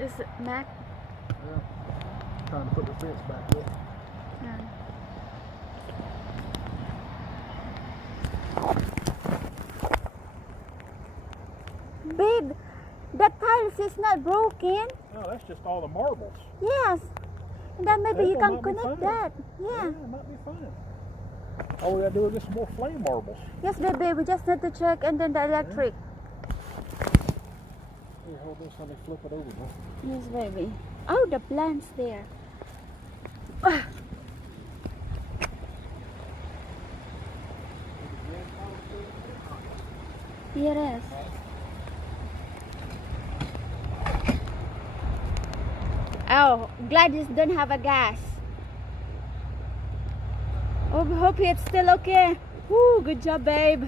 Is it Mac? Yeah. Trying to put the fence back up. Yeah. Babe, that tiles is not broken. No, that's just all the marbles. Yes. And then maybe you That can might be connect fine. that. Yeah. It might be fine. All we gotta do is get some more flame marbles. Yes, baby, we just need to check and then the electric. Here, hold this, let me flip it over. Huh? Yes, baby. Oh, the plants there. Ah. Here it is. Oh, glad you don't have a gas. Oh, hope it's still okay. Woo, good job, babe.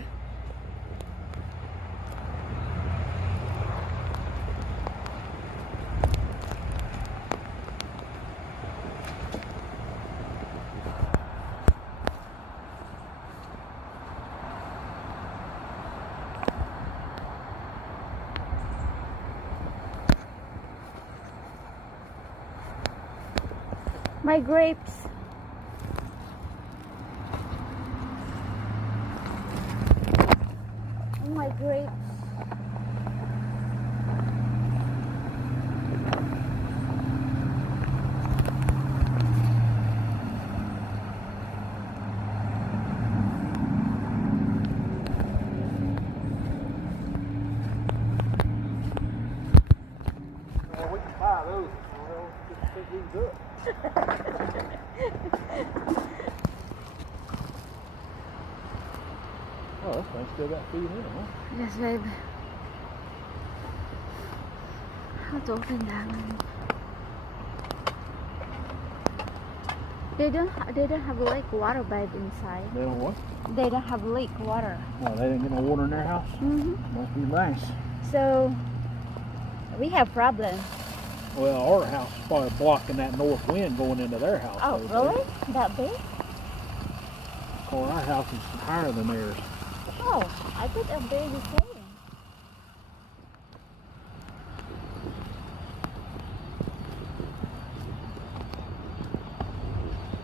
My grapes. Oh, my grapes. Well, we can buy those. Well, just pick these up. Oh, this thing still got feet in it, huh? Yes, babe. How to open that one? They don't have lake water, babe, inside. They don't what? They don't have lake water. Oh, they didn't get no water in their house? Must be nice. So we have problems. Well, our house is probably blocking that north wind going into their house. Oh, over really? That big? there. Oh, our house is higher than theirs. Oh, I thought a big is saying.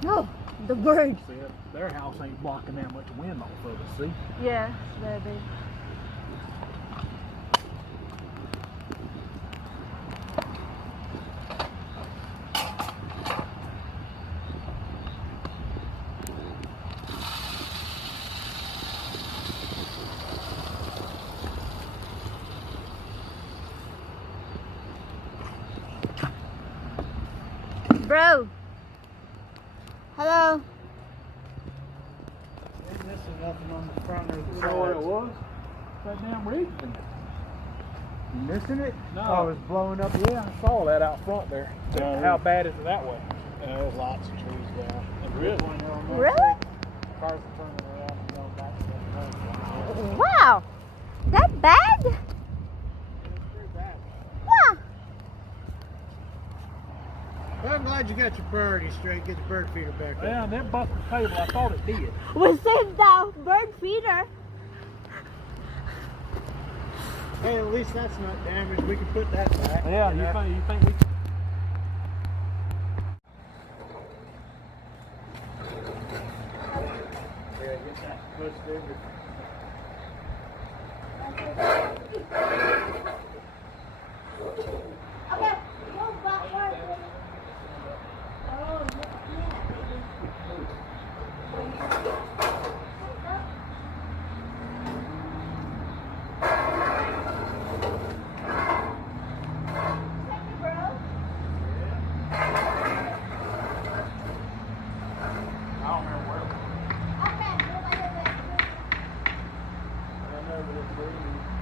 Oh, the bird. See, their house ain't blocking that much wind off of us, see? Yeah, baby. Bro. Hello. Ain't missing nothing on the front or the side. You know what it was? That damn ridge thing. You missing it? No. Oh, it's blowing up. Yeah, I saw that out front there. Yeah, How bad is it that way? There's lots of trees there. Really? Really? Cars are turning around and going back to the road. Wow. That bad? It's pretty bad. Wow. Well, I'm glad you got your priorities straight. Get the bird feeder back up. Yeah, and that busted the table, I thought it did. We saved the bird feeder. Hey, at least that's not damaged. We can put that back. Yeah, you think we Yeah, get that pushed over. Okay, go backward. Oh,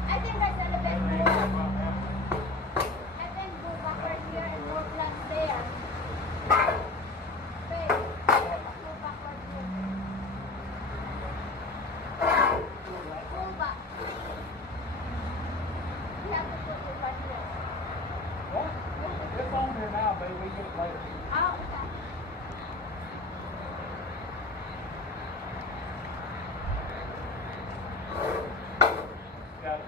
I think that's not the best move. I think go backward here and go flat there. Wait, go backward here. Go back. You have to put it back here. What? It's on there now, baby. We get it later. Oh, okay. Got it.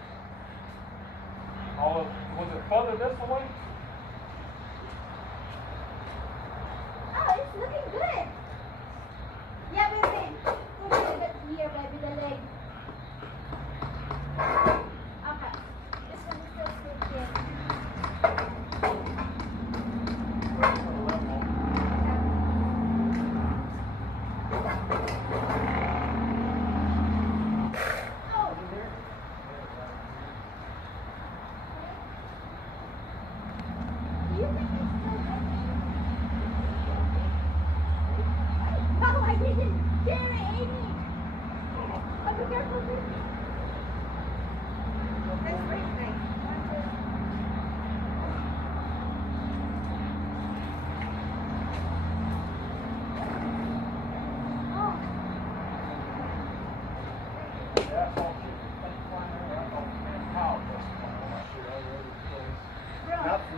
Was it further this way?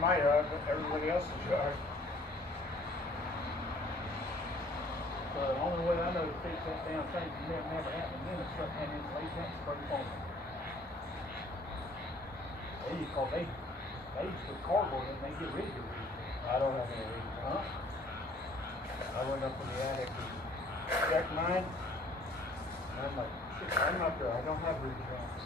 my yard, but everybody else's yard. So the only way I know to fix that damn thing from never happened then is start handing insulation and spray foam. They used to put cardboard in and they get rid of it. I don't have any reason. Huh? I went up in the attic and checked mine. And I'm like, shit, I'm not there. I don't have reed joints.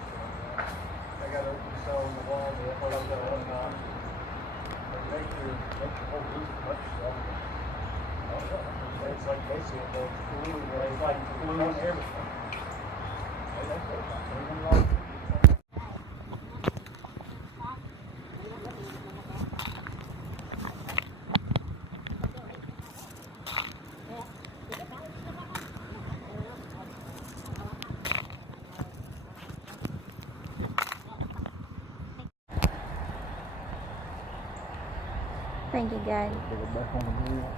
I got open cell in the wall, but I got one knob. Make your whole roof much stronger. It's like basically the glue, it's like glue and everything. Thank you, guys. Put it back on the wheel.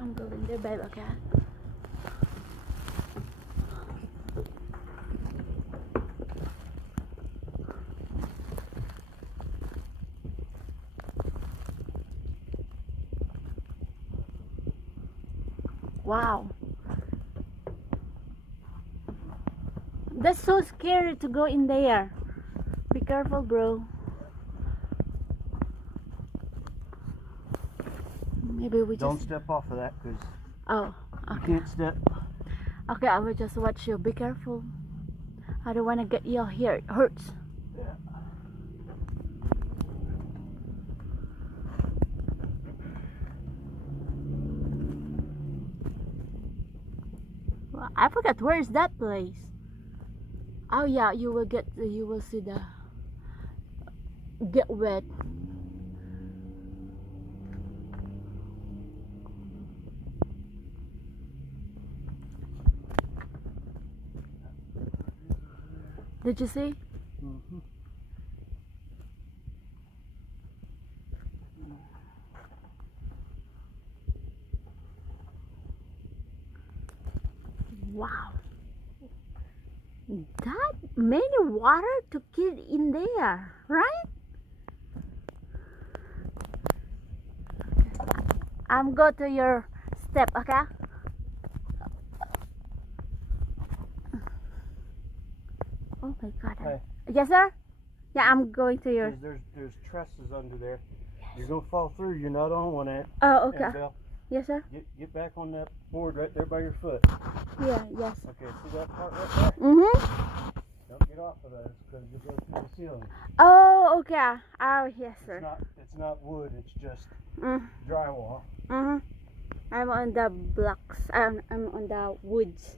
I'm going there, babe, okay? Wow. That's so scary to go in there. Be careful, bro. Maybe we Don't just... step off of that because Oh, you okay. can't step. Okay, I will just watch you. Be careful. I don't want to get you here. It hurts. Yeah. Well, I forgot where is that place. Oh yeah, you will see the get wet. Did you see? Mm-hmm. Wow. That many water to get in there, right? I'm go to your step, okay? Oh my God. Hey. Yes, sir? Yeah, I'm going to your... There's trusses under there. You're gonna fall through. You're not on one at. Oh, okay. Annabelle, Yes, sir? get back on that board right there by your foot. Yeah, yes. Okay, see that part right there? Mm-hmm. Don't get off of that because you go through the ceiling. Oh, okay. Oh, yes, sir. It's not wood. It's just Mm. drywall. Mm-hmm. I'm on the blocks. I'm on the woods.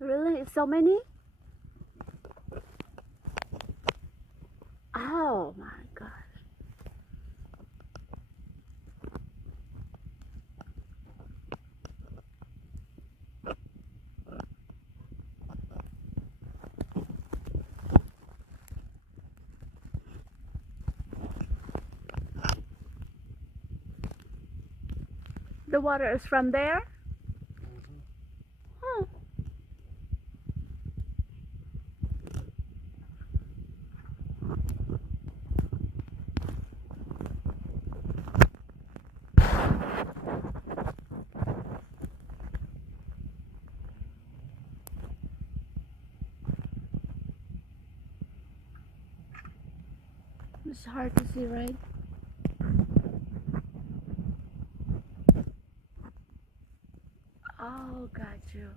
Really? So many? Oh my gosh. The water is from there? Oh. It's hard to see, right? Oh, got you.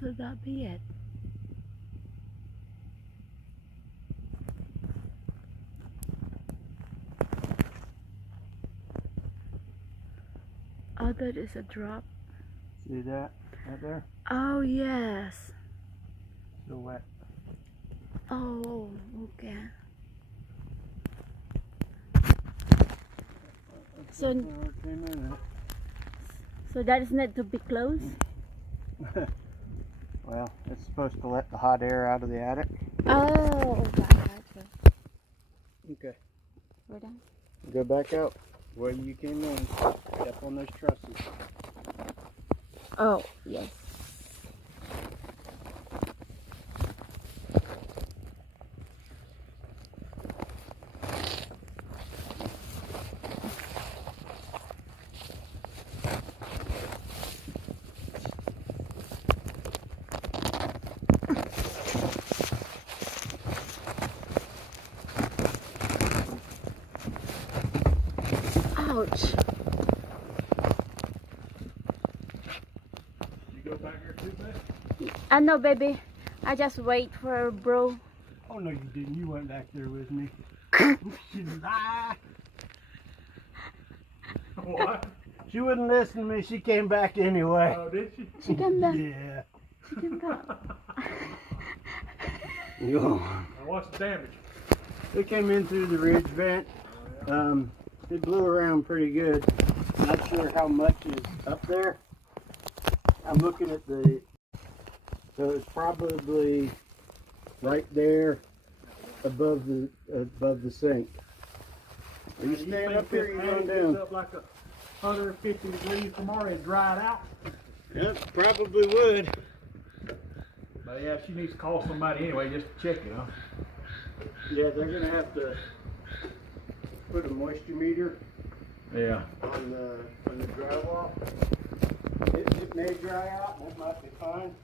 So that'll be it. Oh, that is a drop. See that right there? Oh, yes. Still wet. Oh, okay. So, Came in so that is not to be closed? Well, it's supposed to let the hot air out of the attic. Oh, gotcha. Okay. We're done. Go back out where you came in. Step on those trusses. Oh, yes. Ouch. You go back here too, Beth? I know, baby. I just wait for bro. Oh no, you didn't. You went back there with me. What? She wouldn't listen to me. She came back anyway. Oh, did she? She came back. Yeah. She came back. Yeah. Now, what's the damage? It came in through the ridge vent. It blew around pretty good. Not sure how much is up there. I'm looking at the, so it's probably right there above the sink. Are you staying up here or you going down? Up like 150 degrees tomorrow and dried out. Yep, probably would. But yeah, she needs to call somebody anyway just to check it, huh? Yeah, they're gonna have to put a moisture meter Yeah. on the drywall. It may dry out, and that might be fine.